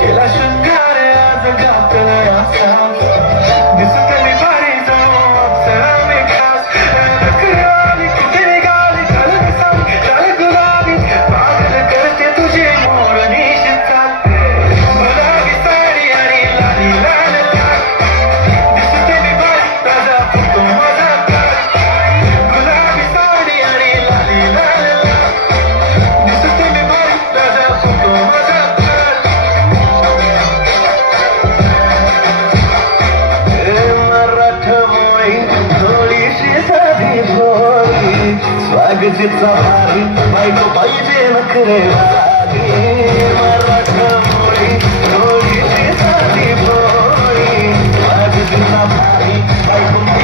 केला शृंगार आज गातला असा दिसत मी भारी जाऊ अप्सरा मी खास नखराली कुठे निघाली झलक सारी चाल गुलाबी पागल करते तुझे मोर निशित गुलाबी साडी आणि लाली लाल लाल दिसते मी भारी ताजा फुटतो माझा काळ गुलाबी साडी आणि लाली लाल लाल दिसते मी भारी ताजा फुटतो माझा स्वागतीचा भारी बायको पाहिजे नखरेवाली मराठमोळी थोडीशी साधी भोळी स्वागतीचा भारी बायको